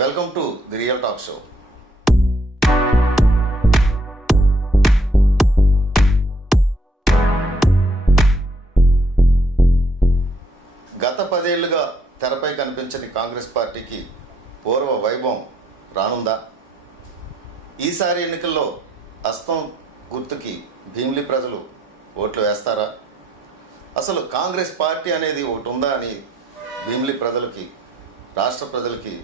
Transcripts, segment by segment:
Welcome to the real talk show. గత 10 ఏళ్లుగా తెరపై కనిపించని కాంగ్రెస్ పార్టీకి పూర్వ వైభవం రానుందా? ఈసారి ఎన్నికల్లో హస్తం గుర్తుకి భీమిలి ప్రజలు ఓట్లు వేస్తారా? అసలు కాంగ్రెస్ పార్టీ అనేది ఒకటి ఉందా అని భీమిలి ప్రజలకి, రాష్ట్ర ప్రజలకి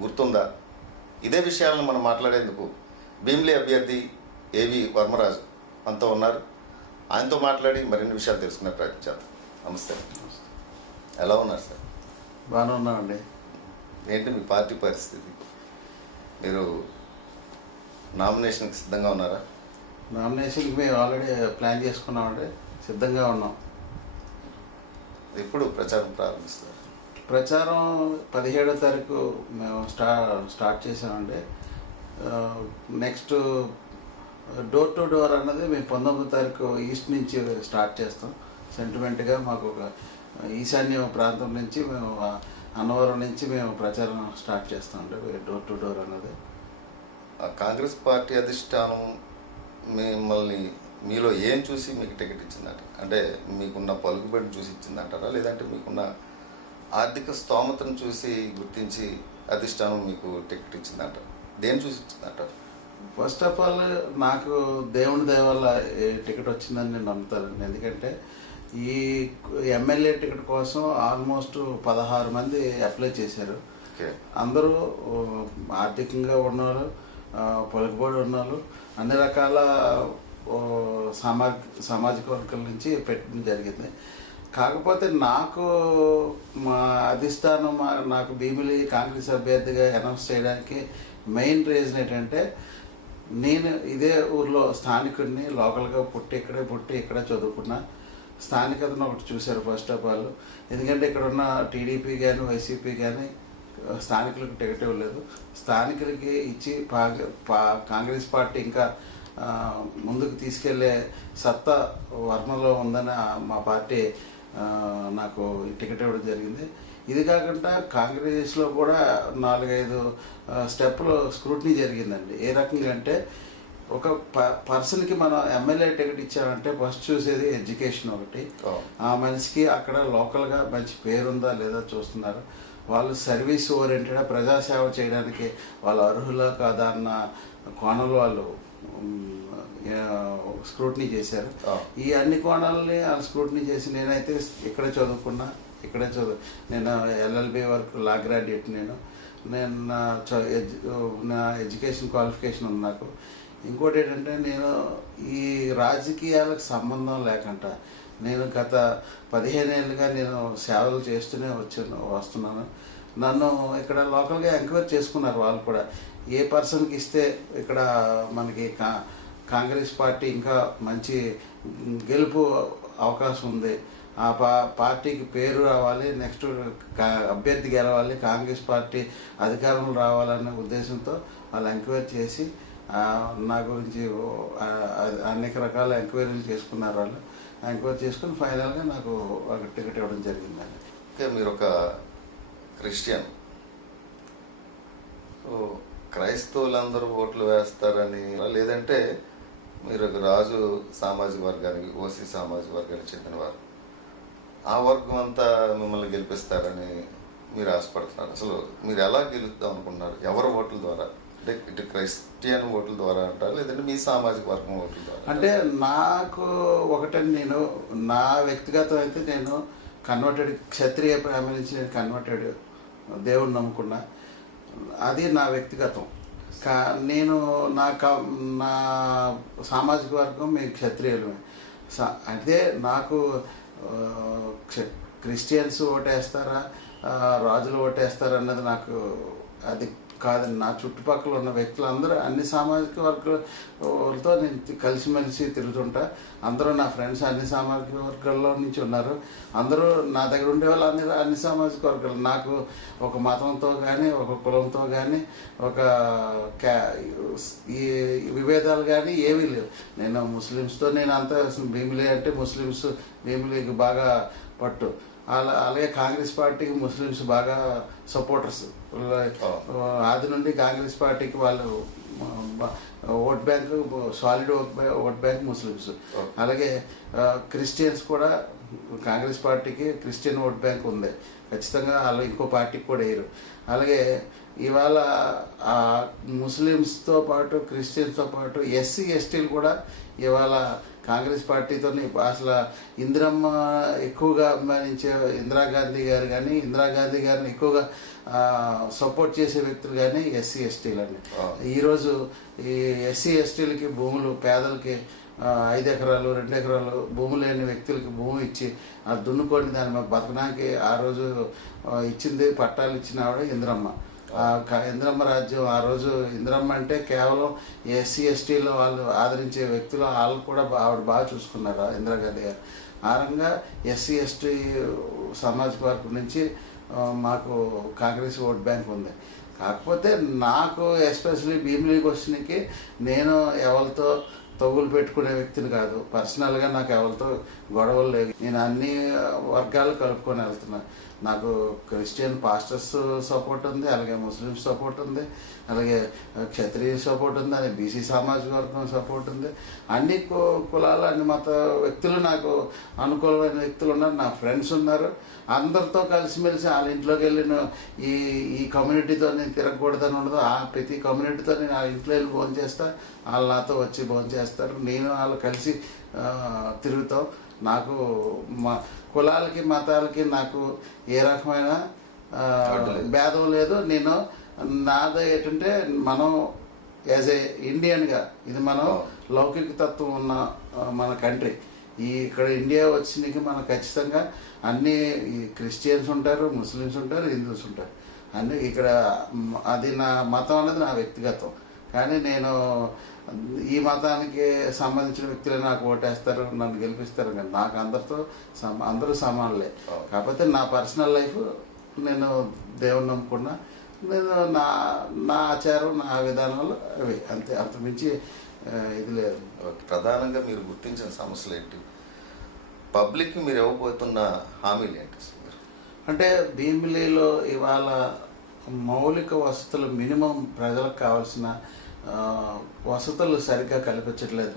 గుర్తుందా? ఇదే విషయాలను మనం మాట్లాడేందుకు భీమిలి అభ్యర్థి ఏవి వర్మరాజు మనతో ఉన్నారు. ఆయనతో మాట్లాడి మరిన్ని విషయాలు తెలుసుకునే ప్రయత్నం చేద్దాం. నమస్తే. ఎలా ఉన్నారు సార్? బాగానే ఉన్నామండి. ఏంటి మీ పార్టీ పరిస్థితి? మీరు నామినేషన్కి సిద్ధంగా ఉన్నారా? నామినేషన్కి మేము ఆల్రెడీ ప్లాన్ చేసుకున్నామండి, సిద్ధంగా ఉన్నాం. ఎప్పుడు ప్రచారం ప్రారంభిస్తారు? ప్రచారం 17వ తారీఖు మేము స్టార్ట్ చేసామండి. నెక్స్ట్ డోర్ టు డోర్ అన్నది మేము 19వ తారీఖు ఈస్ట్ నుంచి స్టార్ట్ చేస్తాం. సెంటిమెంట్గా మాకు ఒక ఈశాన్య ప్రాంతం నుంచి మేము అన్నవరం నుంచి మేము ప్రచారం స్టార్ట్ చేస్తామండి. డోర్ టు డోర్ అన్నది కాంగ్రెస్ పార్టీ అధిష్టానం మిమ్మల్ని మీలో ఏం చూసి మీకు టికెట్ ఇచ్చిందంట? అంటే మీకున్న పలుకుబడిని చూసి ఇచ్చిందంటారా, లేదంటే మీకున్న ఆర్థిక స్తోమతను చూసి గుర్తించి అధిష్టానం మీకు టికెట్ ఇచ్చిందంట? దేని చూసి ఇచ్చిందంట? ఫస్ట్ ఆఫ్ ఆల్ నాకు దేవుని దయ వల్ల టికెట్ వచ్చిందని నేను నమ్ముతానండి. ఎందుకంటే ఈ ఎమ్మెల్యే టికెట్ కోసం ఆల్మోస్ట్ 16 మంది అప్లై చేశారు. అందరూ ఆర్థికంగా ఉన్నవాళ్ళు, పలుకుబడి ఉన్నవాళ్ళు, అన్ని రకాల సామాజిక వర్గాల నుంచి పెట్టడం జరిగింది. కాకపోతే నాకు మా అధిష్టానం నాకు భీమిలి కాంగ్రెస్ అభ్యర్థిగా అనౌన్స్ చేయడానికి మెయిన్ రీజన్ ఏంటంటే, నేను ఇదే ఊర్లో స్థానికుడిని, లోకల్గా పుట్టి ఇక్కడే చదువుకున్నా. స్థానికతను ఒకటి చూశారు ఫస్ట్ ఆఫ్ ఆల్. ఎందుకంటే ఇక్కడ ఉన్న టీడీపీ కానీ వైసీపీ కానీ స్థానికులకు టికెట్ ఇవ్వలేదు. స్థానికులకి ఇచ్చి కాంగ్రెస్ పార్టీ ఇంకా ముందుకు తీసుకెళ్లే సత్తా వర్మలో ఉందని మా పార్టీ నాకు టికెట్ ఇవ్వడం జరిగింది. ఇది కాకుండా కాంగ్రెస్లో కూడా 4-5 స్టెప్పులు స్క్రూటినీ జరిగిందండి. ఏ రకంగా అంటే, ఒక పర్సన్కి మనం ఎమ్మెల్యే టికెట్ ఇచ్చామంటే ఫస్ట్ చూసేది ఎడ్యుకేషన్ ఒకటి. ఆ మనిషికి అక్కడ లోకల్గా మంచి పేరుందా లేదా చూస్తున్నారు. వాళ్ళు సర్వీస్ ఓరియంటెడ్, ప్రజాసేవ చేయడానికి వాళ్ళు అర్హులా కాదా అన్న కోణంలో వాళ్ళు స్క్రూటినీ చేశారు. ఈ అన్ని కోణాలని వాళ్ళు స్క్రూటినీ చేసి, నేనైతే ఇక్కడే చదువుకున్నా, నేను ఎల్ఎల్బి వరకు లా గ్రాడ్యుయేట్. నేను నా ఎడ్యుకేషన్ క్వాలిఫికేషన్ ఉంది నాకు. ఇంకోటి ఏంటంటే, నేను ఈ రాజకీయాలకు సంబంధం లేకుండా నేను గత 15 ఏళ్ళుగా నేను సేవలు చేస్తూనే వస్తున్నాను. నన్ను ఇక్కడ లోకల్గా ఎంక్వైరీ చేసుకున్నారు వాళ్ళు కూడా. ఏ పర్సన్కి ఇస్తే ఇక్కడ మనకి కాంగ్రెస్ పార్టీ ఇంకా మంచి గెలుపు అవకాశం ఉంది, ఆ పార్టీకి పేరు రావాలి, నెక్స్ట్ అభ్యర్థి గెలవాలి, కాంగ్రెస్ పార్టీ అధికారంలో రావాలనే ఉద్దేశంతో వాళ్ళు ఎంక్వైరీ చేసి నా గురించి అనేక రకాల ఎంక్వైరీలు చేసుకున్నారు. వాళ్ళు ఎంక్వైరీ చేసుకుని ఫైనల్గా నాకు ఒక టికెట్ ఇవ్వడం జరిగిందండి. ఓకే, మీరు ఒక క్రిస్టియన్, క్రైస్తవులందరూ ఓట్లు వేస్తారని, లేదంటే మీరు రాజు సామాజిక వర్గానికి, ఓసీ సామాజిక వర్గానికి చెందినవారు, ఆ వర్గం అంతా మిమ్మల్ని గెలిపిస్తారని మీరు ఆశపడుతున్నారు. అసలు మీరు ఎలా గెలుద్దాం అనుకుంటున్నారు? ఎవరి ఓట్ల ద్వారా? అంటే ఇటు క్రైస్టియన్ ఓట్ల ద్వారా అంటారు, లేదంటే మీ సామాజిక వర్గం ఓట్ల ద్వారా? అంటే నాకు ఒకటండి, నేను నా వ్యక్తిగతం అయితే నేను కన్వర్టెడ్, క్షత్రియ ఫ్యామిలీ నుంచి నేను కన్వర్టెడ్, దేవుడిని నమ్ముకున్నా. అది నా వ్యక్తిగతం. నేను నా సామాజిక వర్గం మేము క్షత్రియులమే. అంటే నాకు క్రిస్టియన్స్ ఓటేస్తారా, రాజులు ఓటేస్తారా అన్నది నాకు అది కాదండి. నా చుట్టుపక్కల ఉన్న వ్యక్తులందరూ అన్ని సామాజిక వర్గాలతో నేను కలిసిమెలిసి తిరుగుతుంటా. అందరూ నా ఫ్రెండ్స్ అన్ని సామాజిక వర్గాల్లో నుంచి ఉన్నారు. అందరూ నా దగ్గర ఉండే వాళ్ళు అన్ని సామాజిక వర్గాలు. నాకు ఒక మతంతో కానీ, ఒక కులంతో కానీ, ఒక ఈ విభేదాలు కానీ ఏమీ లేవు. నేను ముస్లిమ్స్తో నేను అంతా భీమిలి అంటే ముస్లిమ్స్ భీమిలికి బాగా పట్టు. అలాగే కాంగ్రెస్ పార్టీకి ముస్లిమ్స్ బాగా సపోర్టర్స్. ఆది నుండి కాంగ్రెస్ పార్టీకి వాళ్ళు vote bank, solid vote bank Muslims. అలాగే క్రిస్టియన్స్ కూడా కాంగ్రెస్ పార్టీకి క్రిస్టియన్ ఓట్ బ్యాంక్ ఉంది ఖచ్చితంగా. వాళ్ళు ఇంకో పార్టీకి కూడా వేయరు. అలాగే ఇవాళ ముస్లిమ్స్తో పాటు క్రిస్టియన్స్తో పాటు ఎస్సీ ఎస్టీలు కూడా ఇవాళ కాంగ్రెస్ పార్టీతో అసలు ఇందిరమ్మ ఎక్కువగా అభిమానించే ఇందిరాగాంధీ గారు కానీ, ఇందిరాగాంధీ గారిని ఎక్కువగా సపోర్ట్ చేసే వ్యక్తులు కానీ ఎస్సీ ఎస్టీలు అండి. ఈరోజు ఈ ఎస్సీ ఎస్టీలకి భూములు, పేదలకి 5 ఎకరాలు 2 ఎకరాలు భూములు లేని వ్యక్తులకి భూమి ఇచ్చి దున్నుకొని దాని మీద బతకడానికి ఆ రోజు ఇచ్చింది, పట్టాలు ఇచ్చిన ఆవిడ ఇందిరమ్మ. ఇందిరమ్మ రాజ్యం. ఆ రోజు ఇందిరమ్మ అంటే కేవలం ఎస్సీ ఎస్టీలో వాళ్ళు ఆదరించే వ్యక్తులు, వాళ్ళు కూడా ఆవిడ బాగా చూసుకున్నారు ఇందిరాగాంధీ గారు. ఆ రకంగా ఎస్సీ ఎస్టీ సామాజిక వర్గం నుంచి మాకు కాంగ్రెస్ ఓట్ బ్యాంక్ ఉంది. కాకపోతే నాకు ఎస్పెషల్లీ భీమిలీ క్వశ్చన్కి నేను ఎవరితో తగులు పెట్టుకునే వ్యక్తిని కాదు. పర్సనల్గా నాకు ఎవరితో గొడవలు లేవు. నేను అన్ని వర్గాలు కలుపుకొని వెళ్తున్నాను. నాకు క్రిస్టియన్ పాస్టర్స్ సపోర్ట్ ఉంది, అలాగే ముస్లిమ్స్ సపోర్ట్ ఉంది, అలాగే క్షత్రియ సపోర్ట్ ఉంది, అలాగే బీసీ సామాజిక వర్గం సపోర్ట్ ఉంది. అన్ని కులాలు, అన్ని మత వ్యక్తులు నాకు అనుకూలమైన వ్యక్తులు ఉన్నారు. నా ఫ్రెండ్స్ ఉన్నారు. అందరితో కలిసిమెలిసి వాళ్ళ ఇంట్లోకి వెళ్ళిన ఈ కమ్యూనిటీతో నేను తిరగకూడదని ఉండదు. ప్రతి కమ్యూనిటీతో నేను వాళ్ళ ఇంట్లో వెళ్ళి భోజనం చేస్తా, వాళ్ళు నాతో వచ్చి భోజనం చేస్తారు. నేను వాళ్ళు కలిసి తిరుగుతాం. నాకు మా కులాలకి మతాలకి నాకు ఏ రకమైన భేదం లేదు. నేను నాది ఏంటంటే మనం యాజ్ ఏ ఇండియన్గా ఇది మనం లౌకిక తత్వం ఉన్న మన కంట్రీ. ఇక్కడ ఇండియా వచ్చినాక మనం ఖచ్చితంగా అన్ని క్రిస్టియన్స్ ఉంటారు, ముస్లిమ్స్ ఉంటారు, హిందూస్ ఉంటారు. అన్నీ ఇక్కడ అది నా మతం అనేది నా వ్యక్తిగతం. కానీ నేను ఈ మతానికి సంబంధించిన వ్యక్తులే నాకు ఓటేస్తారు, నన్ను గెలిపిస్తారు. కానీ నాకు అందరూ సమానులే. కాకపోతే నా పర్సనల్ లైఫ్ నేను దేవుని నమ్ముకున్నా, నేను నా ఆచారం, నా విధానాలు అవి అంతే, అంతమించి ఇది లేదు. ప్రధానంగా మీరు గుర్తించిన సమస్యలు ఏంటి? పబ్లిక్కి మీరు ఇవ్వబోతున్న హామీలు ఏంటి? అంటే భీమిలీలో ఇవాళ మౌలిక వసతులు మినిమం ప్రజలకు కావాల్సిన వసతులు సరిగ్గా కల్పించట్లేదు.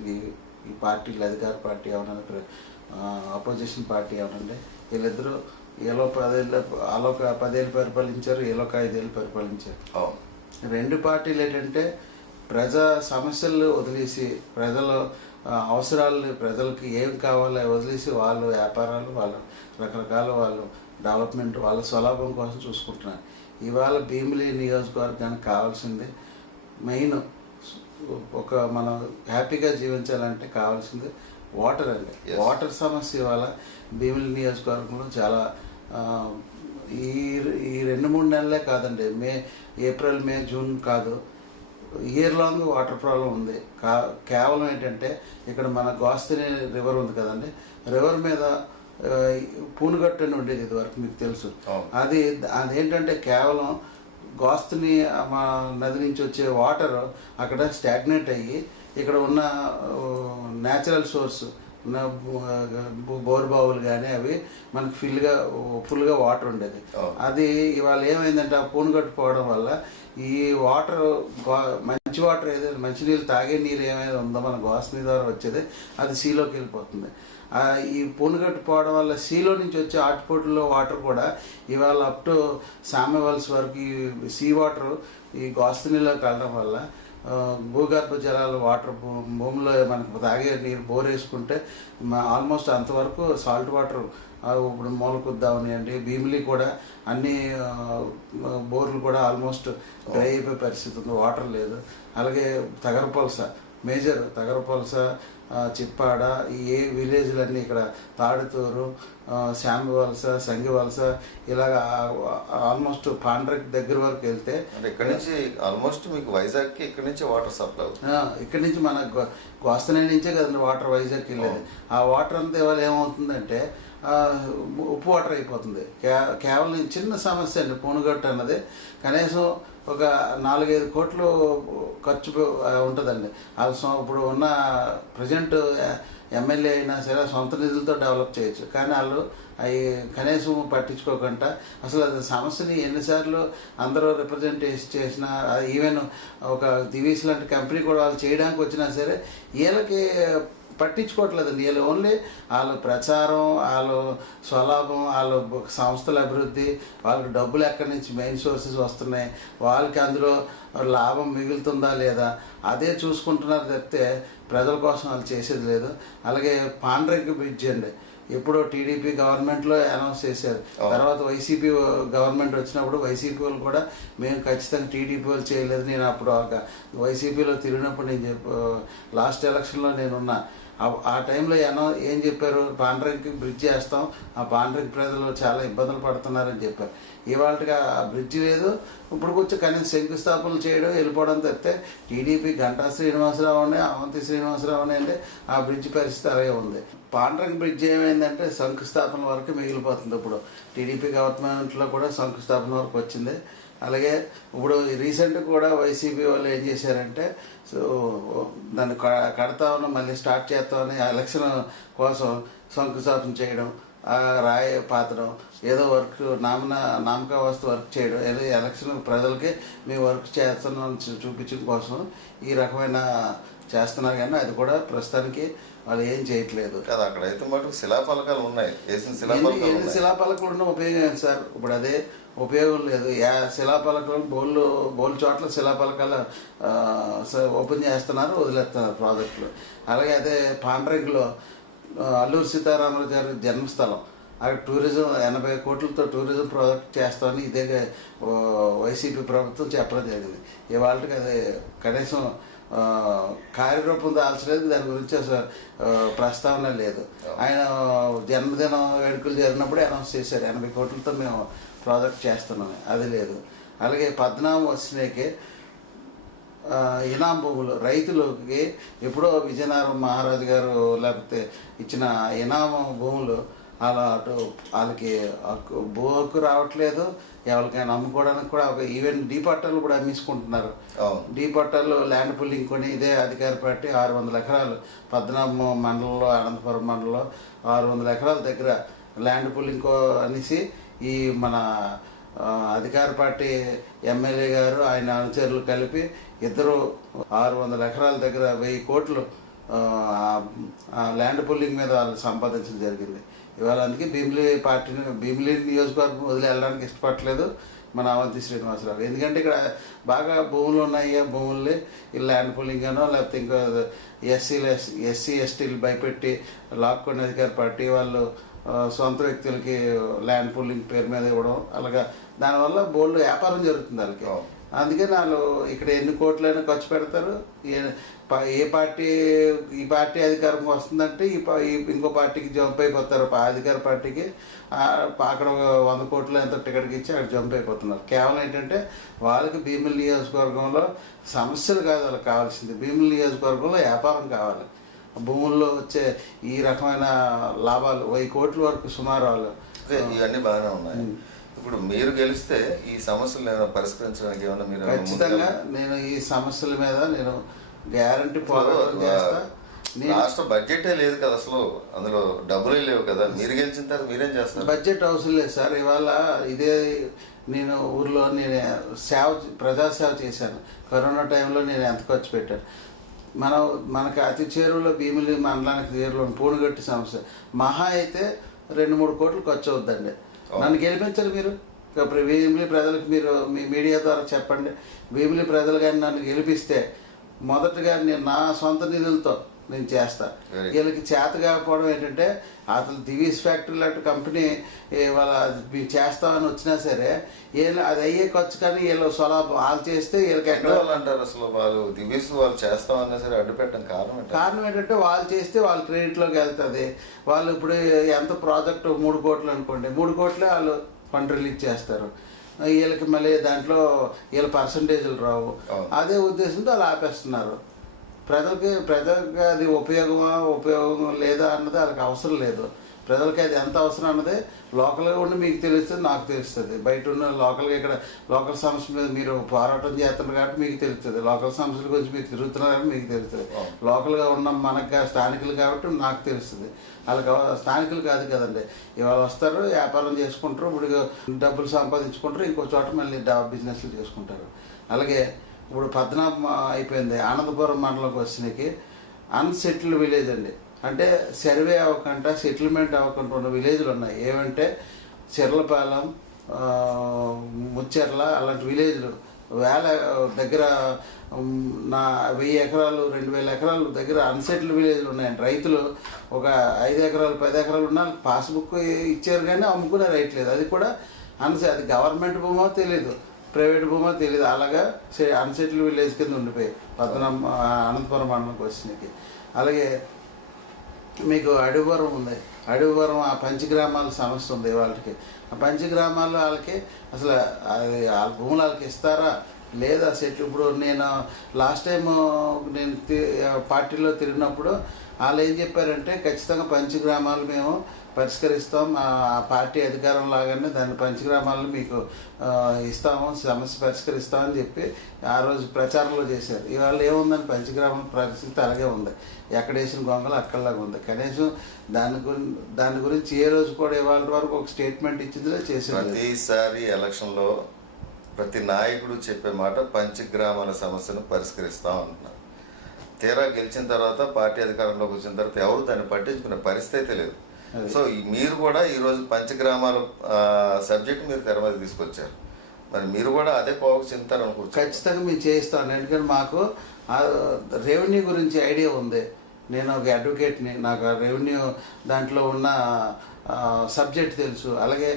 ఈ పార్టీలు, అధికార పార్టీ ఏమన్నా అపోజిషన్ పార్టీ ఏమనండి, వీళ్ళిద్దరూ ఏలో 10 ఏళ్ళు పరిపాలించారు, ఏలో 5 ఏళ్ళు పరిపాలించారు. రెండు పార్టీలు ఏంటంటే ప్రజా సమస్యలు వదిలేసి, ప్రజల అవసరాలు, ప్రజలకి ఏం కావాలో వదిలేసి వాళ్ళు వ్యాపారాలు, వాళ్ళు రకరకాల వాళ్ళు డెవలప్మెంట్, వాళ్ళ స్వలాభం కోసం చూసుకుంటున్నారు. ఇవాళ భీమిలీ నియోజకవర్గానికి కావాల్సింది మెయిన్ మనం హ్యాపీగా జీవించాలంటే కావాల్సింది వాటర్ అండి. వాటర్ సమస్య ఇవాళ భీమిలీ నియోజకవర్గంలో చాలా ఈ 2-3 నెలలే కాదండి, ఏప్రిల్ మే జూన్ కాదు, ఇయర్ లాంగ్ వాటర్ ప్రాబ్లం ఉంది. కేవలం ఏంటంటే ఇక్కడ మన గోస్తని రివర్ ఉంది కదండి, రివర్ మీద పూనుగట్టు అని ఉండేది ఇదివరకు, మీకు తెలుసు. అదేంటంటే కేవలం గోస్తని మా నది నుంచి వచ్చే వాటర్ అక్కడ స్టాగ్నేట్ అయ్యి ఇక్కడ ఉన్న న్యాచురల్ సోర్స్ బోర్ బావులు కానీ అవి మనకి ఫుల్గా వాటర్ ఉండేది. అది ఇవాళ ఏమైందంటే ఆ పూనుగట్టు పోవడం వల్ల ఈ వాటర్ మంచి వాటర్ ఏదైనా మంచినీళ్ళు తాగే నీరు ఏమైనా ఉందో మన గోస్తని ద్వారా వచ్చేది అది సీలోకి వెళ్ళిపోతుంది. ఈ పూనుగట్టు పోవడం వల్ల సీలో నుంచి వచ్చే ఆటుపోటులో వాటర్ కూడా ఇవాళ అప్ టు సామెవల్స్ వరకు ఈ సీ వాటర్ ఈ గోస్తనిలోకి వెళ్ళడం వల్ల భూగర్భ జలాలు వాటర్ భూమిలో మనకు తాగే నీరు బోర్ వేసుకుంటే ఆల్మోస్ట్ అంతవరకు సాల్ట్ వాటర్ ఇప్పుడు మూలకుద్దామని అండి. భీమిలీ కూడా అన్ని బోర్లు కూడా ఆల్మోస్ట్ డ్రై అయిపోయే పరిస్థితి ఉంది, వాటర్ లేదు. అలాగే తగరపొలస, మేజర్ తగరపొలస, చిప్పాడ, ఈ విలేజ్లన్నీ ఇక్కడ తాడుతూరు, శాంబవలస, సంగివలస, ఇలాగ ఆల్మోస్ట్ పాండ్రక్ దగ్గర వరకు వెళ్తే ఇక్కడ నుంచి ఆల్మోస్ట్ మీకు వైజాగ్కి ఇక్కడ నుంచి వాటర్ సప్లై అవుతుంది. ఇక్కడ నుంచి మన గోస్తని నుంచే కదండి వాటర్ వైజాగ్కి వెళ్ళేది. ఆ వాటర్ అంతా ఇవాళ ఏమవుతుందంటే ఉప్పు వాటర్ అయిపోతుంది. కేవలం చిన్న సమస్య అండి పూనుగట్టు అన్నది. కనీసం ఒక 4-5 కోట్లు ఖర్చు ఉంటుందండి. ఇప్పుడు ఉన్న ప్రజెంట్ ఎమ్మెల్యే అయినా సరే సొంత నిధులతో డెవలప్ చేయొచ్చు. కానీ వాళ్ళు అవి కనీసం పట్టించుకోకుండా అసలు అది సమస్యని ఎన్నిసార్లు అందరూ రిప్రజెంట్ చేసినా, ఈవెన్ ఒక దివీస్ లాంటి కంపెనీ కూడా వాళ్ళు చేయడానికి వచ్చినా సరే వీళ్ళకి పట్టించుకోవట్లేదండి. వీళ్ళు ఓన్లీ వాళ్ళ ప్రచారం, వాళ్ళు స్వలాభం, వాళ్ళ సంస్థల అభివృద్ధి, వాళ్ళకి డబ్బులు ఎక్కడి నుంచి మెయిన్ సోర్సెస్ వస్తున్నాయి, వాళ్ళకి అందులో లాభం మిగులుతుందా లేదా అదే చూసుకుంటున్నారు తప్పితే ప్రజల కోసం వాళ్ళు చేసేది లేదు. అలాగే పాండ్రంకి బ్రిడ్జ్ అండి, ఎప్పుడో టీడీపీ గవర్నమెంట్లో అనౌన్స్ చేశారు. తర్వాత వైసీపీ గవర్నమెంట్ వచ్చినప్పుడు వైసీపీ వాళ్ళు కూడా మేము ఖచ్చితంగా టీడీపీ వాళ్ళు చేయలేదు. నేను అప్పుడు వైసీపీలో తిరిగినప్పుడు నేను లాస్ట్ ఎలక్షన్లో నేనున్నా. ఆ టైంలో ఏం చెప్పారు, పాండ్రంకి బ్రిడ్జ్ చేస్తాం, ఆ పాండ్రంకి ప్రజలు చాలా ఇబ్బందులు పడుతున్నారని చెప్పారు. ఇవాళగా ఆ బ్రిడ్జ్ లేదు. ఇప్పుడు కొంచెం కనీసం శంకుస్థాపనలు చేయడం వెళ్ళిపోవడం తప్పితే టీడీపీ గంటా శ్రీనివాసరావు అని అవంతి శ్రీనివాసరావు అని అంటే ఆ బ్రిడ్జ్ పరిస్థితి అలాగే ఉంది. పాండ్రంగి బ్రిడ్జ్ ఏమైందంటే శంకుస్థాపన వరకు మిగిలిపోతుంది. ఇప్పుడు టీడీపీ గవర్నమెంట్లో కూడా శంకుస్థాపన వరకు వచ్చింది. అలాగే ఇప్పుడు రీసెంట్గా కూడా వైసీపీ వాళ్ళు ఏం చేశారంటే దాన్ని కడతామని మళ్ళీ స్టార్ట్ చేస్తామని ఎలక్షన్ కోసం శంకుస్థాపన చేయడం, రాయి పాతడం, ఏదో వర్క్ నామక వస్తు వర్క్ చేయడం, ఏదో ఎలక్షన్ ప్రజలకి మేము వర్క్ చేస్తున్నాం చూపించడం కోసం ఈ రకమైన చేస్తున్నారు. కానీ అది కూడా ప్రస్తుతానికి వాళ్ళు ఏం చేయట్లేదు కదా. అక్కడైతే మటుకు శిలాఫలకాలు ఉన్నాయి, ఎన్ని శిలాఫలకాలు ఉన్న ఉపయోగం ఏంటి సార్? ఇప్పుడు అదే ఉపయోగం లేదు. శిలాఫలకాలు బోల్ చోట్ల శిలాఫలకాలు ఓపెన్ చేస్తున్నారు, వదిలేస్తున్నారు ప్రాజెక్టులు. అలాగే అదే పాండ్రంగిలో అల్లూరు సీతారామరాజు గారి జన్మస్థలం, అక్కడ టూరిజం 80 కోట్లతో టూరిజం ప్రాజెక్ట్ చేస్తామని ఇదే వైసీపీ ప్రభుత్వం చెప్పడం జరిగింది. ఇవాళకి అది కనీసం కార్యరూపం దాల్చలేదు, దాని గురించి అసలు ప్రస్తావన లేదు. ఆయన జన్మదినం వేడుకలు జరిగినప్పుడే అనౌన్స్ చేశారు 80 కోట్లతో మేము ప్రాజెక్ట్ చేస్తున్నాం, అది లేదు. అలాగే పద్నామం వచ్చినాకే ఇనాం భూములు రైతులకి ఎప్పుడో విజయనగరం మహారాజు గారు లేకపోతే ఇచ్చిన ఇనాం భూములు అలా అటు వాళ్ళకి భూ హక్కు రావట్లేదు, ఎవరికైనా అమ్ముకోవడానికి కూడా ఒక ఈవెన్ డీ పట్టాలు కూడా అమ్మేసుకుంటున్నారు. డీ పట్టాలు ల్యాండ్ పుల్లింగ్ కొని ఇదే అధికార పార్టీ 600 ఎకరాలు పద్నామం మండలంలో, అనంతపురం మండలంలో 600 ఎకరాల దగ్గర ల్యాండ్ పుల్లింగ్ అనేసి ఈ మన అధికార పార్టీ ఎమ్మెల్యే గారు ఆయన అనుచరులు కలిపి ఇద్దరు 600 ఎకరాల దగ్గర 1000 కోట్లు ల్యాండ్ పుల్లింగ్ మీద వాళ్ళు సంపాదించడం జరిగింది. ఇవాళ అందుకే భీమిలి నియోజకవర్గం వదిలి వెళ్ళడానికి ఇష్టపడలేదు మన అవంతి శ్రీనివాసరావు. ఎందుకంటే ఇక్కడ బాగా భూములు ఉన్నాయి, భూముల్ని ఈ ల్యాండ్ పుల్లింగ్ అనో లేకపోతే ఇంకో ఎస్సీ ఎస్టీలు భయపెట్టి లాక్కొని అధికార పార్టీ వాళ్ళు సొంత వ్యక్తులకి ల్యాండ్ పుల్లింగ్ పేరు మీద ఇవ్వడం, అలాగా దానివల్ల బోల్డ్ వ్యాపారం జరుగుతుంది వాళ్ళకి. అందుకని వాళ్ళు ఇక్కడ ఎన్ని కోట్లైనా ఖర్చు పెడతారు. ఏ పార్టీ ఈ పార్టీ అధికారం వస్తుందంటే ఇంకో పార్టీకి జంప్ అయిపోతారు. అధికార పార్టీకి అక్కడ 100 కోట్లు ఎంత టికెట్కి ఇచ్చి అక్కడ జంప్ అయిపోతున్నారు. కేవలం ఏంటంటే వాళ్ళకి భీమిలి నియోజకవర్గంలో సమస్యలు కాదు వాళ్ళకి కావాల్సింది, భీమిలి నియోజకవర్గంలో వ్యాపారం కావాలి. భూముల్లో వచ్చే ఈ రకమైన లాభాలు 1000 కోట్ల వరకు సుమారు వాళ్ళు. ఇవన్నీ బాగానే ఉన్నాయి. ఇప్పుడు మీరు గెలిస్తే ఈ సమస్యలు ఏమైనా పరిష్కరించడానికి ఏమైనా మీరు ఖచ్చితంగా నేను ఈ సమస్యల మీద నేను గ్యారంటీ పోరాటం చేస్తా. రాష్ట్ర బడ్జెటే లేదు కదా, అసలు అందులో డబ్బులే లేవు కదా. మీరు గెలిచిన తర్వాత మీరేం చేస్తారు? బడ్జెట్ అవసరం లేదు సార్. ఇవాళ ఇదే నేను ఊర్లో నేను ప్రజాసేవ చేశాను. కరోనా టైంలో నేను ఎంత ఖర్చు పెట్టాను. మనకి అతి చేరువలో భీమిలి మండలానికి చేరువలో పూనుగట్టి సమస్య మహా అయితే 2-3 కోట్లు ఖర్చు అవుద్దండి. నన్ను గెలిపించరు మీరు. భీమిలి ప్రజలకు మీరు మీ మీడియా ద్వారా చెప్పండి. భీమిలి ప్రజలు కానీ నన్ను గెలిపిస్తే మొదటగా నేను నా సొంత నిధులతో నేను చేస్తా. వీళ్ళకి చేత కాకపోవడం ఏంటంటే అసలు దివీస్ ఫ్యాక్టరీ లాంటి కంపెనీ వాళ్ళ చేస్తామని వచ్చినా సరే వీళ్ళు అది అయ్యే ఖర్చు కానీ వీళ్ళు స్వలాభం వాళ్ళు చేస్తే వీళ్ళకి ఎక్కడ వాళ్ళు అంటారు అసలు వాళ్ళు దివీస్ వాళ్ళు చేస్తామన్నా సరే అడ్డుపెట్టడం కారణం ఏంటంటే వాళ్ళు చేస్తే వాళ్ళ క్రెడిట్లోకి వెళ్తుంది. వాళ్ళు ఇప్పుడు ఎంత ప్రాజెక్టు 3 కోట్లు అనుకోండి, 3 కోట్లే వాళ్ళు ఫండ్ రిలీజ్ చేస్తారు. వీళ్ళకి మళ్ళీ దాంట్లో వీళ్ళ పర్సంటేజ్లు రావు. అదే ఉద్దేశంతో వాళ్ళు ఆపేస్తున్నారు. ప్రజలకి అది ఉపయోగం లేదా అన్నది వాళ్ళకి అవసరం లేదు. ప్రజలకి అది ఎంత అవసరం అన్నది లోకల్గా ఉండి మీకు తెలుస్తుంది, నాకు తెలుస్తుంది. బయట ఉన్న లోకల్గా ఇక్కడ లోకల్ సమస్య మీద మీరు పోరాటం చేస్తున్నారు కాబట్టి మీకు తెలుస్తుంది, లోకల్ సమస్యల గురించి మీరు తిరుగుతున్నారు కాబట్టి మీకు తెలుస్తుంది. లోకల్గా ఉన్న మనకు స్థానికులు కాబట్టి నాకు తెలుస్తుంది. వాళ్ళకి స్థానికులు కాదు కదండి, ఇవాళ వస్తారు, వ్యాపారం చేసుకుంటారు, ఇప్పుడు డబ్బులు సంపాదించుకుంటారు, ఇంకో చోట మళ్ళీ బిజినెస్లు చేసుకుంటారు. అలాగే ఇప్పుడు పద్మనాభం అయిపోయింది, ఆనందపురం మండలంకి వచ్చినకి అన్సెటిల్డ్ విలేజ్ అండి. అంటే సర్వే అవ్వకుండా సెటిల్మెంట్ అవ్వకుండా ఉన్న విలేజ్లు ఉన్నాయి. ఏమంటే చెర్లపాలెం, ముచ్చెర్ల, అలాంటి విలేజ్లు వేల దగ్గర 1000 ఎకరాలు 2000 ఎకరాలు దగ్గర అన్సెటిల్డ్ విలేజ్లు ఉన్నాయండి. రైతులు ఒక 5 ఎకరాలు 10 ఎకరాలు ఉన్న పాస్బుక్ ఇచ్చారు కానీ అమ్ముకునే రైట్ లేదు. అది కూడా అది గవర్నమెంట్ భూమో తెలియదు, ప్రైవేట్ భూమో తెలియదు. అలాగా అన్సెటిల్డ్ విలేజ్ కింద ఉండిపోయి అనంతపురం మండలంకి వచ్చినకి. అలాగే మీకు అడవివరం ఉంది, అడవివరం ఆ పంచగ్రామాల సమస్య ఉంది. వాళ్ళకి ఆ పంచగ్రామాలు వాళ్ళకి అసలు వాళ్ళ భూములు వాళ్ళకి ఇస్తారా లేదా సెట్. ఇప్పుడు నేను లాస్ట్ టైం నేను పార్టీలో తిరిగినప్పుడు వాళ్ళు ఏం చెప్పారంటే ఖచ్చితంగా పంచగ్రామాలు మేము పరిష్కరిస్తాం, ఆ పార్టీ అధికారం లాగానే దాన్ని పంచగ్రామాలను మీకు ఇస్తాము, సమస్య పరిష్కరిస్తామని చెప్పి ఆ రోజు ప్రచారంలో చేశారు. ఇవాళ ఏముందని పంచగ్రామం పరిస్థితి అలాగే ఉంది, ఎక్కడ వేసిన గొంగలు అక్కడలాగా ఉంది. కనీసం దాని గురించి ఏ రోజు కూడా ఇవాళ వరకు ఒక స్టేట్మెంట్ ఇచ్చిందిలే చేసేది. ప్రతిసారి ఎలక్షన్లో ప్రతి నాయకుడు చెప్పే మాట పంచగ్రామాల సమస్యను పరిష్కరిస్తాం అంటున్నారు. తీరా గెలిచిన తర్వాత పార్టీ అధికారంలోకి వచ్చిన తర్వాత ఎవరు దాన్ని పట్టించుకునే పరిస్థితి లేదు. సో మీరు కూడా ఈరోజు పంచగ్రామాల సబ్జెక్ట్ మీరు తెర మీద తీసుకొచ్చారు, మరి మీరు కూడా అదే పోవకు చెందుతారు అనుకుంటున్నారు. ఖచ్చితంగా మేము చేయిస్తాను, ఎందుకంటే మాకు రెవెన్యూ గురించి ఐడియా ఉంది. నేను ఒక అడ్వకేట్ని, నాకు రెవెన్యూ దాంట్లో ఉన్న సబ్జెక్ట్ తెలుసు. అలాగే